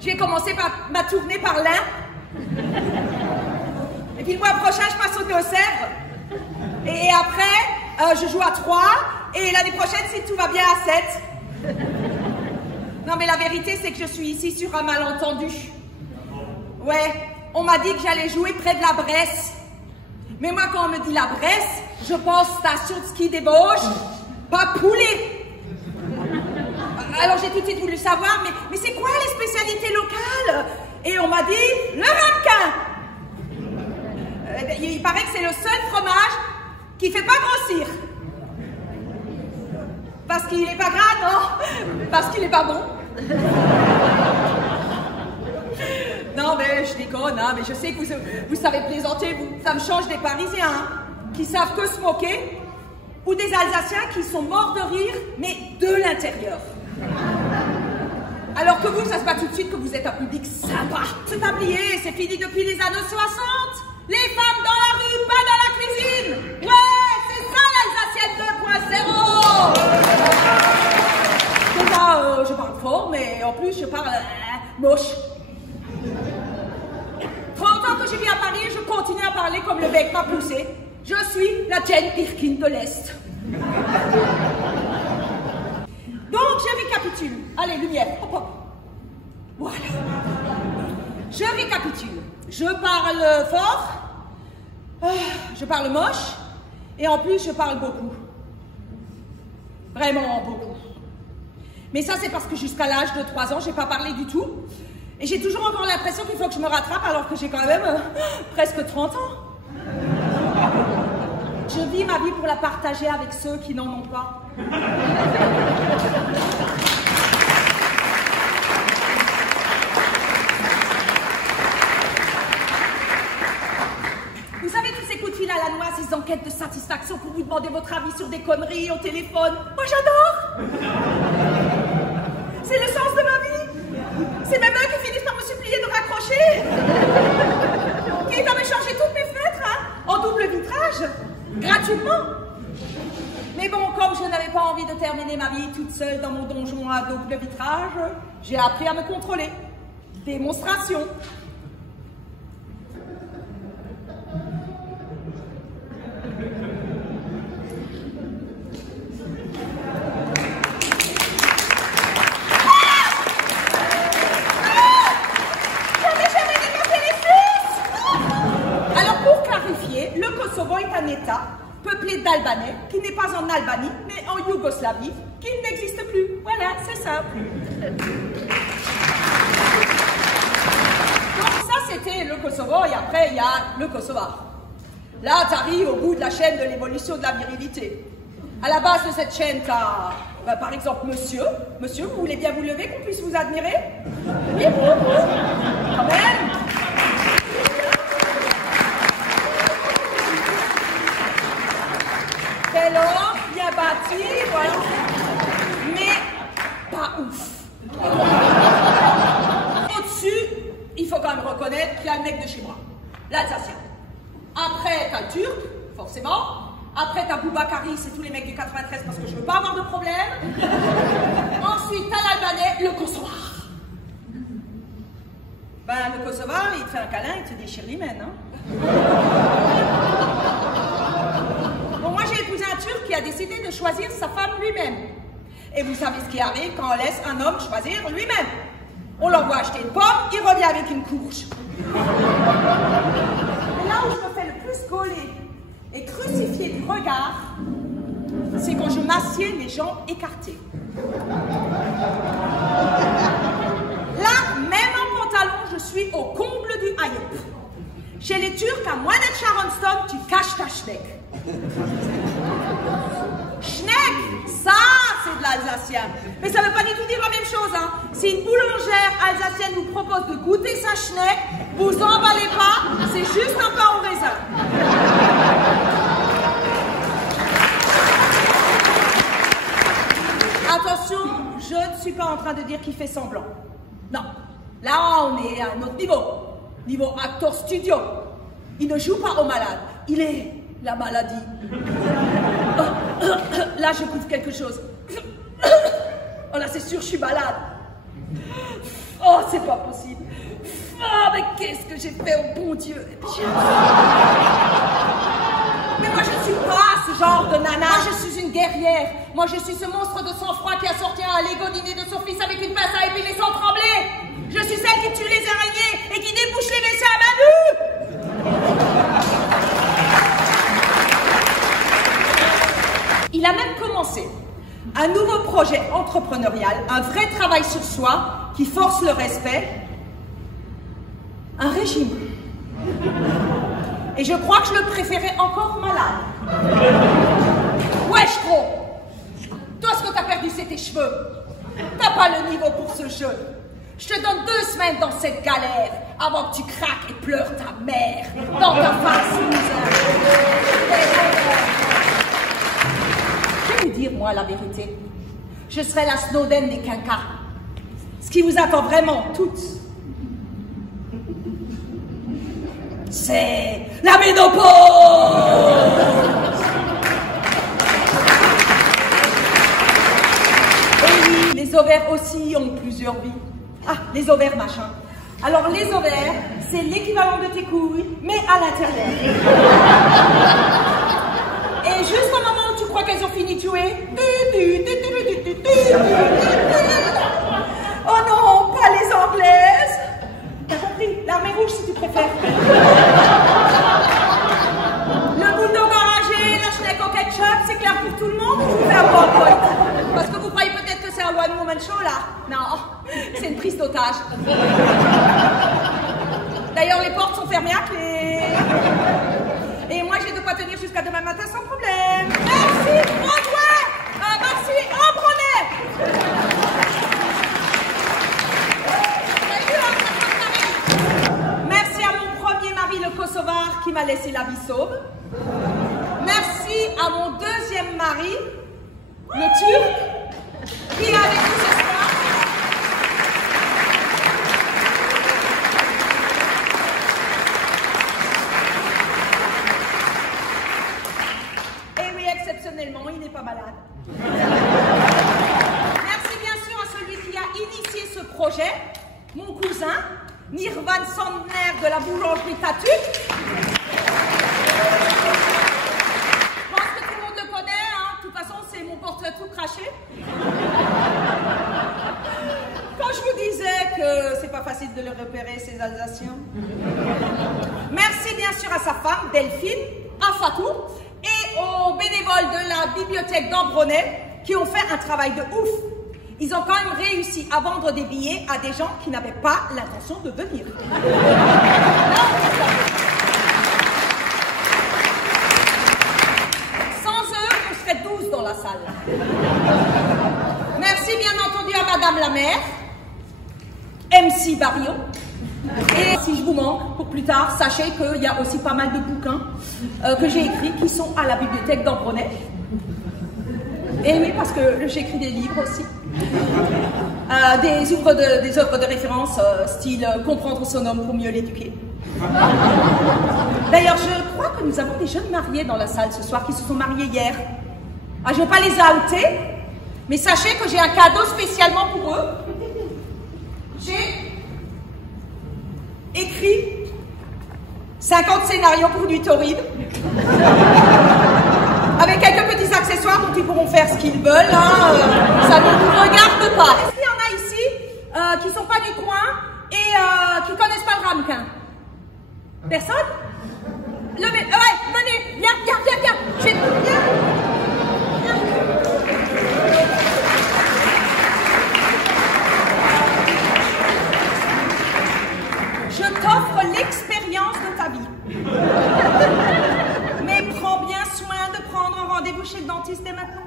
J'ai commencé ma tournée par l'Ain. Et puis le mois prochain, je passe au Deux-Sèvres. Et après, je joue à 3. Et l'année prochaine, si tout va bien, à 7. Non, mais la vérité, c'est que je suis ici sur un malentendu. Ouais, on m'a dit que j'allais jouer près de la Bresse. Mais moi, quand on me dit la Bresse, je pense station de ski des Vosges, pas poulet. Alors j'ai tout de suite voulu savoir, mais c'est quoi les spécialités locales? Et on m'a dit, le ramequin. Il paraît que c'est le seul fromage qui fait pas grossir. Parce qu'il est pas gras, non? Parce qu'il est pas bon. Non, mais je déconne, hein, mais je sais que vous savez plaisanter, vous. Ça me change des Parisiens, hein, qui savent que se moquer, ou des Alsaciens qui sont morts de rire, mais de l'intérieur. Alors que vous, ça se voit tout de suite que vous êtes un public sympa. Ce tablier, c'est fini depuis les années 60. Les femmes dans la rue, pas dans la cuisine. Ouais, c'est ça l'Alsacienne 2.0. Déjà, je parle fort, mais en plus, je parle moche. 30 ans que je vis à Paris, je continue à parler comme le bec m'a poussé. Je suis la Jane Birkin de l'Est. Donc, je récapitule. Allez, lumière, hop, hop. Voilà. Je récapitule. Je parle fort, je parle moche, et en plus, je parle beaucoup. Vraiment beaucoup. Mais ça, c'est parce que jusqu'à l'âge de 3 ans, j'ai pas parlé du tout. Et j'ai toujours encore l'impression qu'il faut que je me rattrape alors que j'ai quand même presque 30 ans. Je vis ma vie pour la partager avec ceux qui n'en ont pas. Vous savez, tous ces coups de fil à la noix, ces enquêtes de satisfaction pour vous demander votre avis sur des conneries au téléphone. Moi, j'adore. C'est le sens de ma vie. C'est même eux qui finissent par me supplier de raccrocher. Qui va me changer toutes mes fenêtres, hein, en double vitrage, gratuitement. Mais bon, comme je n'avais pas envie de terminer ma vie toute seule dans mon donjon à double vitrage, j'ai appris à me contrôler. Démonstration. Peuplé d'Albanais, qui n'est pas en Albanie, mais en Yougoslavie, qui n'existe plus. Voilà, c'est simple. Donc ça, c'était le Kosovo, et après, il y a le Kosovar. Là, tu arrives au bout de la chaîne de l'évolution de la virilité. À la base de cette chaîne, tu as, par exemple, monsieur. Monsieur, vous voulez bien vous lever, qu'on puisse vous admirer? Oui, quand même. Quel homme, bien bâti, voilà. Mais pas ouf. Au-dessus, il faut quand même reconnaître qu'il y a le mec de chez moi, l'Alsacien. Après, t'as le Turc, forcément. Après, t'as Boubakari, c'est tous les mecs du 93 parce que je veux pas avoir de problème. Ensuite, t'as l'Albanais, le Kosovar. Ben, le Kosovar, il te fait un câlin, il te déchire l'hymen, hein. Bon, moi, j'ai épousé un Turc qui a décidé de choisir sa femme lui-même. Et vous savez ce qui arrive quand on laisse un homme choisir lui-même. On l'envoie acheter une pomme, il revient avec une courge. Et là où je me fais le plus gauler et crucifier du regard, c'est quand je m'assieds les jambes écartées. Là, même en pantalon, je suis au comble du Ayop. Chez les Turcs, à moins d'être Sharon Stone, tu caches ta schneck. Schneck, ça, c'est de l'alsacien. Mais ça ne veut pas du tout dire la même chose, hein. Si une boulangère alsacienne vous propose de goûter sa schneck, vous emballez pas, c'est juste un pain au raisin. Attention, je ne suis pas en train de dire qu'il fait semblant. Non, là on est à un autre niveau. Niveau acteur studio. Il ne joue pas au malade, il est la maladie. Là je couvre quelque chose. Oh là c'est sûr, je suis malade. Oh Oh, c'est pas possible. Oh, mais qu'est-ce que j'ai fait au bon Dieu? Mais moi, je ne suis pas ce genre de nana. Moi, je suis une guerrière. Moi, je suis ce monstre de sang-froid qui a sorti un Lego dîner de son fils avec une pince à épiler sans trembler. Je suis celle qui tue les araignées et qui débouche les WC à main nue. Il a même commencé un nouveau projet entrepreneurial, un vrai travail sur soi qui force le respect, un régime. Et je crois que je le préférais encore malade. Wesh gros, toi ce que t'as perdu c'est tes cheveux. T'as pas le niveau pour ce jeu. Je te donne 2 semaines dans cette galère avant que tu craques et pleures ta mère dans ta face. Je vais vous dire moi la vérité. Je serai la Snowden des quinquas. Ce qui vous attend vraiment toutes, c'est la ménopause. Et oui, les ovaires aussi ont plusieurs vies. Ah, les ovaires machin. Alors les ovaires, c'est l'équivalent de tes couilles, mais à l'intérieur. Et juste au moment où tu crois qu'elles ont fini de jouer, oh non, pas les anglaises. T'as compris? L'armée rouge si tu préfères. Le bulldog enragé, la schneck au ketchup, c'est clair pour tout le monde ou je vous fais un PowerPoint? Parce que vous croyez peut-être que c'est un one woman show là. Non, c'est une prise d'otage. D'ailleurs, les portes sont fermées à clé. Et moi, j'ai de quoi tenir jusqu'à demain matin sans problème. Merci, Broadway. Merci, Ambronnet. Merci à mon premier mari, le Kosovar, qui m'a laissé la vie sauve. Merci à mon deuxième mari, le Turc, qui est avec nous ce soir. Et oui, exceptionnellement, il n'est pas malade. Merci bien sûr à celui qui a initié ce projet, mon cousin, Nirvan Sandner de la boulangerie Tatu. Je pense que tout le monde le connaît, hein. De toute façon, c'est mon portrait tout craché. Quand je vous disais que c'est pas facile de le repérer, ces Alsaciens. Merci bien sûr à sa femme, Delphine, à Fatou, et aux bénévoles de la bibliothèque d'Ambronnet qui ont fait un travail de ouf. Ils ont quand même réussi à vendre des billets à des gens qui n'avaient pas l'intention de venir. Sans eux, on serait 12 dans la salle. Merci bien entendu à Madame la maire, MC Barrio. Et si je vous manque pour plus tard, sachez qu'il y a aussi pas mal de bouquins que j'ai écrits qui sont à la bibliothèque d'Ambronnet. Et oui, parce que j'écris des livres aussi. Des œuvres de référence, style Comprendre son homme pour mieux l'éduquer. D'ailleurs, je crois que nous avons des jeunes mariés dans la salle ce soir qui se sont mariés hier. Ah, je ne vais pas les outer, mais sachez que j'ai un cadeau spécialement pour eux. J'ai écrit 50 scénarios pour du torride. Avec quelques petits accessoires dont ils pourront faire ce qu'ils veulent, hein, ça ne nous regarde pas. Est-ce qu'il y en a ici qui ne sont pas du coin et qui ne connaissent pas le ramequin? Personne? Ouais, venez, viens. Viens. Je t'offre l'expérience de ta vie. Mais prends bien soin de prendre un rendez-vous chez le dentiste dès maintenant.